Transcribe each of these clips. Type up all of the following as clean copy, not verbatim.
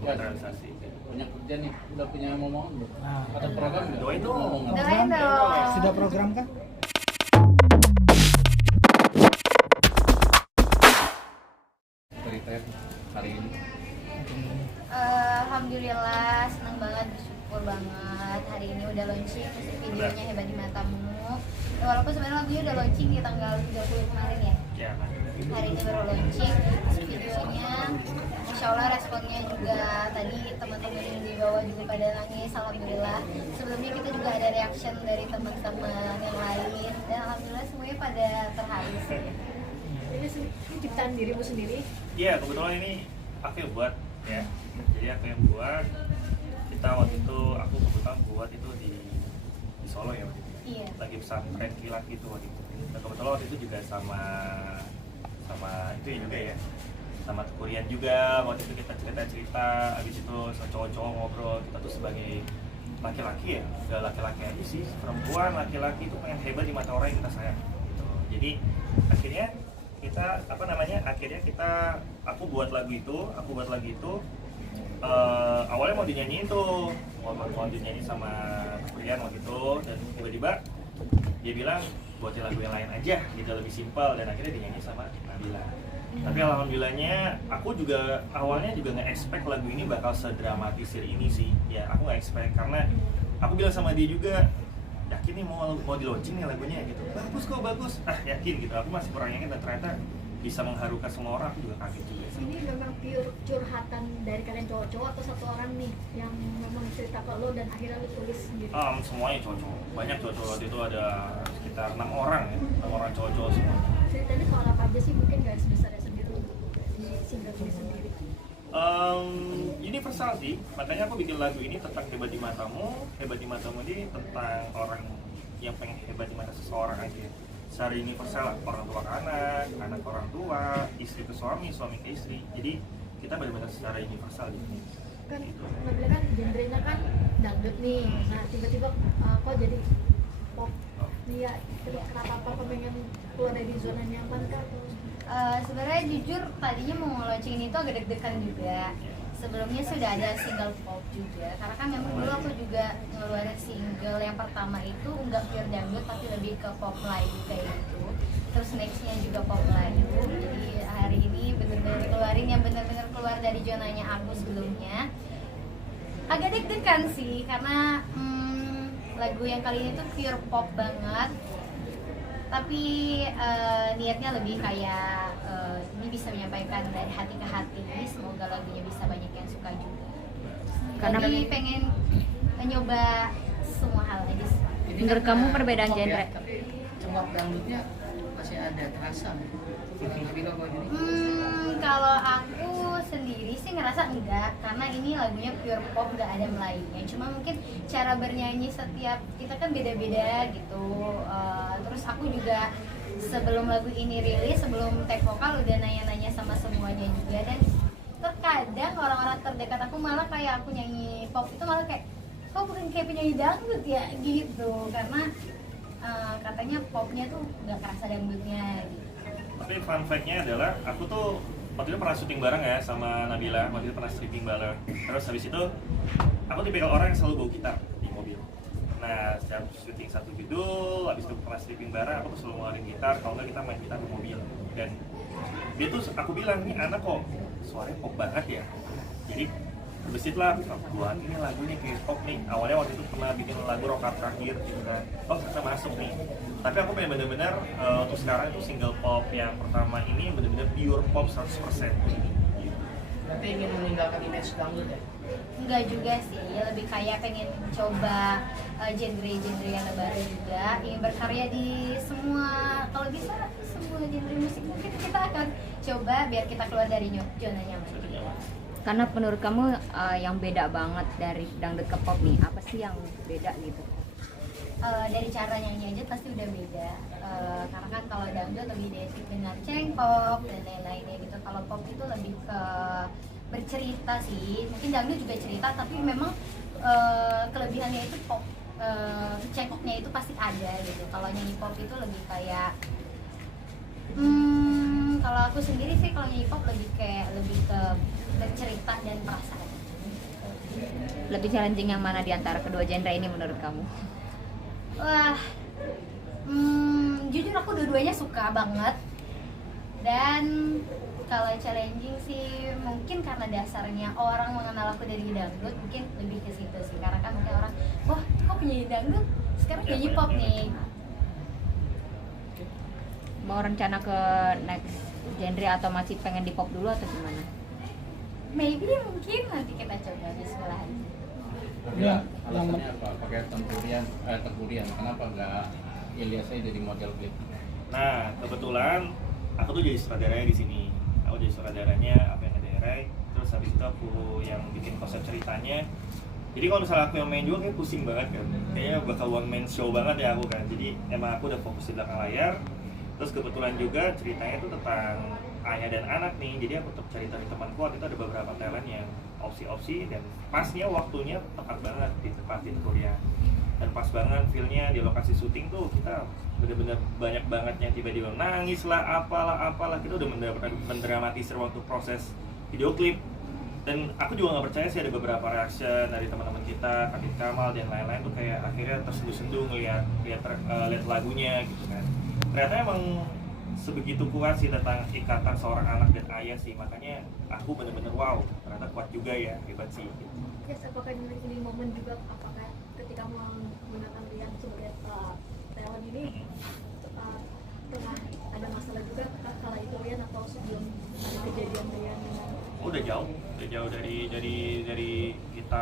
naturalisasi. Banyak kerja nih, udah punya momongan belum? Nah, Ada program nggak? Doain dong. Momongan. Doain dong. sudah program kah? Cerita hari ini. Alhamdulillah, senang banget, bersyukur banget. Hari ini udah launching musik videonya Hebat di Matamu. Walaupun sebenarnya lagunya udah launching di tanggal 30 kemarin ya. Ya, Hari ini baru launching musik videonya. Insya Allah responnya juga tadi teman-teman yang di bawah juga pada nangis. Alhamdulillah. Sebelumnya kita juga ada reaction dari teman-teman yang lain dan alhamdulillah semuanya pada terharu sih. Ini ciptaan dirimu sendiri? iya kebetulan ini aku yang buat ya. Jadi aku yang buat. Kita waktu itu aku kebetulan buat itu di Solo ya waktu itu. Iya. Lagi pesantren kilat gitu waktu itu. Dan kebetulan waktu itu juga sama itu juga ya. Sama Kurian juga waktu itu kita cerita abis itu sama cowok-cowok ngobrol kita tuh sebagai laki-laki ya gak laki-laki aja sih perempuan laki-laki itu pengen hebat di mata orang yang kita sayang gitu. Jadi akhirnya aku buat lagu itu awalnya mau dinyanyiin tuh mau dinyanyi sama Kurian waktu itu dan tiba-tiba dia bilang buatin lagu yang lain aja gitu lebih simpel dan akhirnya dinyanyi sama Nabila. Tapi alhamdulillahnya aku juga awalnya juga nggak expect lagu ini bakal sedramatisir ini sih ya aku nggak expect karena aku bilang sama dia juga yakin nih mau di launching nih lagunya gitu bagus yakin gitu aku masih kurang yakin dan ternyata bisa mengharukan semua orang aku juga kaget juga sih. Ini memang pure curhatan dari kalian cowok-cowok atau satu orang nih yang memang cerita ke lo dan akhirnya lo tulis sendiri? Semuanya cowok-cowok banyak cowok-cowok waktu itu ada sekitar 6 orang ya 6 orang cowok-cowok semua. Ceritanya soal apa aja sih mungkin garis besarnya sendiri untuk di single ini sendiri? Universal sih, makanya aku bikin lagu ini tentang hebat di matamu. Hebat di matamu ini tentang orang yang pengen hebat di mata seseorang aja. Secara universal lah, orang tua ke anak ke orang tua, istri ke suami, suami ke istri. Jadi kita benar-benar secara universal gitu. Kan Nabila kan genrenya kan dangdut nih, nah tiba-tiba kok jadi pop? Iya, kenapa pengen keluar dari zona nyaman kan? Sebenarnya jujur tadinya mau launching itu agak deg-degan juga. Sebelumnya sudah ada single pop juga. Karena kan memang dulu aku juga ngeluarin single yang pertama itu nggak pure dangdut tapi lebih ke pop Melayu kayak gitu. Terus nextnya juga pop Melayu. Jadi hari ini bener-bener keluarin yang bener-bener keluar dari zonanya aku sebelumnya. Agak deg-degan sih karena lagu yang kali ini tuh pure pop banget. Tapi niatnya lebih kayak ini bisa menyampaikan dari hati ke hati. Semoga lagunya bisa banyak yang suka juga. Jadi pengen mencoba semua hal aja sih. Menurut kamu perbedaan genre? Tapi cengok dangdutnya masih ada terasa. Nabila kok ini? Kalau aku sendiri sih ngerasa enggak, karena ini lagunya pure pop, nggak ada Melayunya. Cuma mungkin cara bernyanyi setiap kita kan beda-beda gitu. Terus aku juga sebelum lagu ini rilis, sebelum take vokal udah nanya-nanya sama semuanya juga. Dan terkadang orang-orang terdekat aku malah kayak aku nyanyi pop itu malah kayak kok bukan kayak penyanyi dangdut ya gitu. Karena katanya popnya tuh nggak kerasa dangdutnya gitu. Tapi fun fact-nya adalah aku tuh waktu itu pernah syuting bareng ya sama Nabila, waktu itu pernah stripping bareng. Terus habis itu aku tipikal orang yang selalu bawa gitar di mobil. Nah setiap syuting satu judul, habis itu pernah stripping bareng, aku tuh selalu ngeluarin gitar. Kalau nggak kita main gitar di mobil. Dan dia tuh aku bilang nih anak kok suaranya pop banget ya. Jadi terbesit lah, buat ini lagunya kayak pop nih. Awalnya waktu itu pernah bikin lagu Rock Up terakhir gitu kan. Oh ternyata masuk nih. Tapi aku pengen bener-bener untuk sekarang itu single pop yang pertama ini bener-bener pure pop 100% gitu. Berarti ingin meninggalkan image dangdut ya? Enggak juga sih, lebih kayak pengen coba genre-genre yang baru juga, ingin berkarya di semua, kalau bisa semua genre musik mungkin kita akan coba biar kita keluar dari zona nyaman. Karena menurut kamu yang beda banget dari dangdut ke pop nih, apa sih yang beda gitu? Dari cara nyanyi aja pasti udah beda. Karena kan kalau dangdut lebih identik dengan cengkok dan lain-lainnya gitu. Kalau pop itu lebih ke bercerita sih. Mungkin dangdut juga cerita, tapi memang kelebihannya itu pop. Cengkoknya itu pasti ada gitu. Kalau nyanyi pop itu lebih kayak kalau aku sendiri sih kalau nyanyi pop lebih ke bercerita dan perasaan. Lebih challenging yang mana di antara kedua genre ini menurut kamu? Wah, jujur aku dua-duanya suka banget. Dan kalau challenging sih mungkin karena dasarnya orang mengenal aku dari dangdut, mungkin lebih ke situ sih. Karena kan mungkin orang, wah kok penyanyi dangdut, sekarang penyanyi pop nih. Mau rencana ke next genre atau masih pengen di pop dulu atau gimana? Maybe mungkin nanti kita coba bismillah aja. Ya, alasannya apa? Pakai tempurian. Kenapa nggak Ilyas aja jadi model klip? Nah, kebetulan aku tuh jadi sutradaranya di sini. Aku jadi sutradaranya, apa yang ngedirects, terus habis itu aku yang bikin konsep ceritanya. Jadi kalau misalnya aku yang main juga kayak pusing banget kan. Kayaknya bakal one man show banget ya aku kan. Jadi emang aku udah fokus di belakang layar. Terus kebetulan juga ceritanya itu tentang ayah dan anak nih. Jadi aku tetap cari dari temanku, waktu itu ada beberapa talent yang opsi-opsi dan pasnya waktunya tepat banget ditempatin kuliah. Dan pas banget feel-nya di lokasi syuting tuh kita bener-bener banyak banget yang tiba-tiba nangis lah, apalah kita udah mendramatisir waktu proses video klip. Dan aku juga nggak percaya sih ada beberapa reaction dari teman-teman kita, Kadit Kamal dan lain-lain tuh kayak akhirnya tersenduh-senduh lihat lagunya gitu kan. Ternyata emang sebegitu kuat sih tentang ikatan seorang anak dan ayah sih, makanya aku bener-bener wow, ternyata kuat juga ya, hebat sih gitu. Yes, apakah ini momen juga, apakah ketika menggunakan Rian sebagai talent ini tengah ada masalah juga kala itu Rian atau sebelum ada kejadian Rian dengan Udah jauh dari kita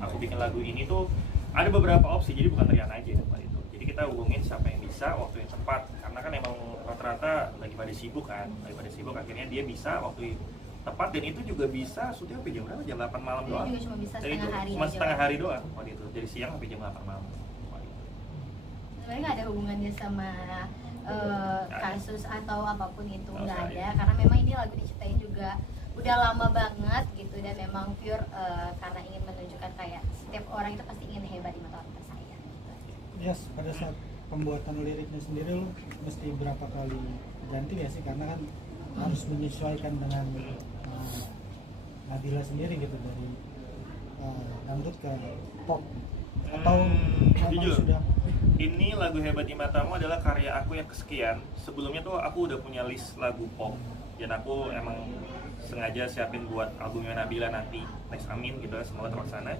aku bikin lagu ini tuh ada beberapa opsi, jadi bukan Rian aja Pak itu. Jadi kita hubungin siapa yang bisa waktu yang tepat, karena kan emang rata-rata lagi pada sibuk akhirnya dia bisa waktu tepat, dan itu juga bisa syuting sampai jam berapa? Jam 8 malam Dia doang. juga cuma bisa Dan itu setengah hari cuma aja. setengah hari doang waktu itu, dari siang sampai jam 8 malam. Sebenarnya nggak ada hubungannya sama kasus atau apapun itu, Oh, nggak saya. ada. Karena memang ini lagu diciptain juga udah lama banget gitu, dan memang pure karena ingin menunjukkan kayak setiap orang itu pasti ingin hebat di mata orang saya gitu. Yes, pada saat pembuatan liriknya sendiri lo mesti berapa kali ganti ya sih, karena kan harus menyesuaikan dengan Nabila sendiri gitu, dari dangdut ke pop, atau memang jujur, sudah ini lagu Hebat di Matamu adalah karya aku yang kesekian. Sebelumnya tuh aku udah punya list lagu pop, dan aku emang sengaja siapin buat albumnya Nabila nanti, next amin gitu ya, semoga terlaksana.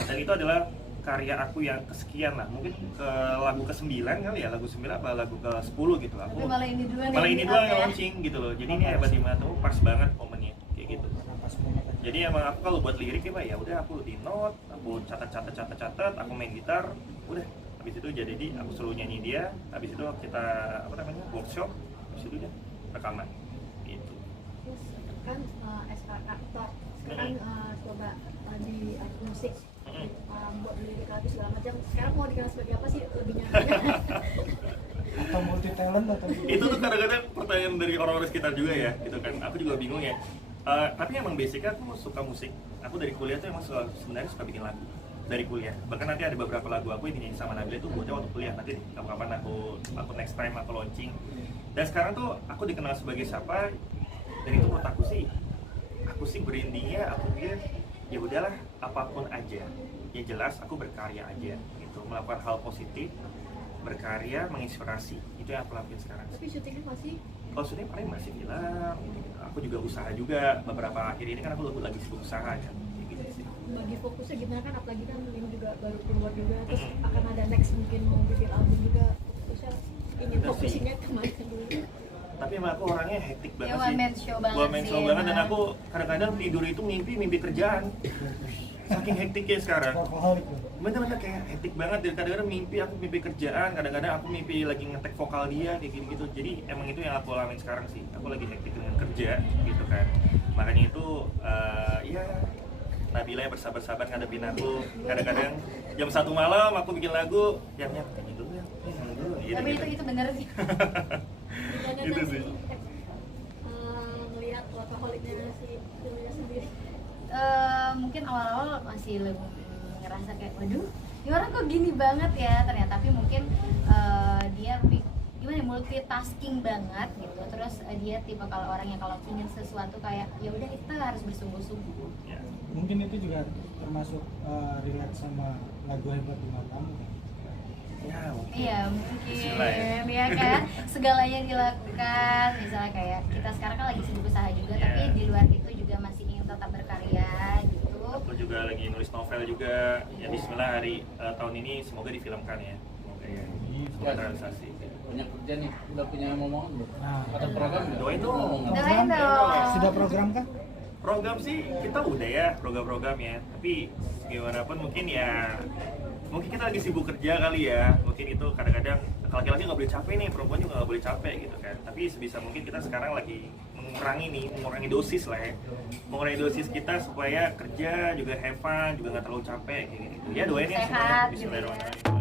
Dan itu adalah karya aku yang kesekian lah, mungkin ke lagu ke-9 kali ya, lagu 9 apa lagu ke-10 gitu. Aku Tapi malah ini duluan malah ini doang yang ya. launching gitu loh. Jadi ini Hebat di Matamu pas banget momennya kayak gitu. pas banget aja. Jadi emang aku kalau buat lirik ya udah aku di note, aku catat, aku main gitar, udah. Habis itu jadi aku suruh nyanyi dia, habis itu kita workshop, habis itu udah rekaman gitu. Terus kan aktor sekarang coba di musik buat lirik lagu segala macam, sekarang mau dikenal sebagai apa sih lebih nyaman? Atau multi talent atau Itu tuh kadang-kadang pertanyaan dari orang-orang sekitar juga ya, gitu kan. Aku juga bingung ya. Tapi emang basicnya aku suka musik. Aku dari kuliah tuh emang sebenarnya suka bikin lagu dari kuliah. Bahkan nanti ada beberapa lagu aku yang dinyanyi sama Nabila itu buatnya waktu kuliah. Nanti kapan-kapan aku next time aku launching. Dan sekarang tuh aku dikenal sebagai siapa? Dan itu menurut aku sih brandingnya, aku pikir ya udahlah apapun aja. Ya jelas aku berkarya aja gitu, melakukan hal positif, berkarya, menginspirasi. Itu yang aku lakuin sekarang. Tapi syutingnya masih Kalau syuting paling masih film, aku juga usaha juga. Beberapa akhir ini kan aku lagi sibuk usaha kan. Kayak gitu sih. bagi fokusnya gimana, kan apalagi kan ini juga baru keluar juga, terus akan ada next mungkin mau bikin album juga, fokusnya ingin Betul sih. fokusnya kemana dulu? Tapi emang aku orangnya hektik Ya, banget one sih. man show banget One man sih, show banget, dan emang. aku kadang-kadang tidur itu mimpi kerjaan. Saking hektiknya sekarang. workaholic lo. Bener-bener kayak hektik banget. Dan kadang-kadang aku mimpi kerjaan, kadang-kadang aku mimpi lagi ngetek vokal dia kayak gitu-gitu. Jadi emang itu yang aku alamin sekarang sih. Aku lagi hektik dengan kerja gitu kan. Makanya itu ya Nabila yang bersabar-sabar ngadepin aku. Kadang-kadang jam 1 malam aku bikin lagu, yang nyanyi dulu ya. Tapi itu bener sih. Gimana Gitu nanti sih. ngelihat workaholicnya si Julia sendiri? Mungkin awal-awal masih ngerasa kayak waduh, ini orang kok gini banget ya ternyata. Tapi mungkin dia gimana ya, multitasking banget gitu. Terus dia tipe kalau orang yang kalau ingin sesuatu kayak ya udah kita harus bersungguh-sungguh. Ya. Mungkin itu juga termasuk relate sama lagu Hebat di Matamu kan? Ya, mungkin. Iya mungkin Bismillah ya kan, segalanya dilakukan. Misalnya kayak kita sekarang kan lagi sibuk usaha juga, Iya. tapi di luar itu juga masih ingin tetap berkarya gitu. Aku juga lagi nulis novel juga. Ya Bismillah tahun ini semoga difilmkan ya. Semoga ya. Semoga terrealisasi. Banyak kerja nih, udah punya omongan belum? Nah, Ada program nggak? Doain dong. Omongan. Doain dong. Sudah program kah? Program sih kita udah ya, program-program ya. Tapi gimana pun mungkin kita lagi sibuk kerja kali ya. Mungkin itu kadang-kadang laki-laki nggak boleh capek nih, perempuan juga nggak boleh capek gitu kan. Tapi sebisa mungkin kita sekarang lagi mengurangi dosis lah ya. Mengurangi dosis kita supaya kerja juga have fun, juga nggak terlalu capek kayak gitu. Ya doain ya Sehat semuanya. gitu ya. Bismillahirrahmanirrahim.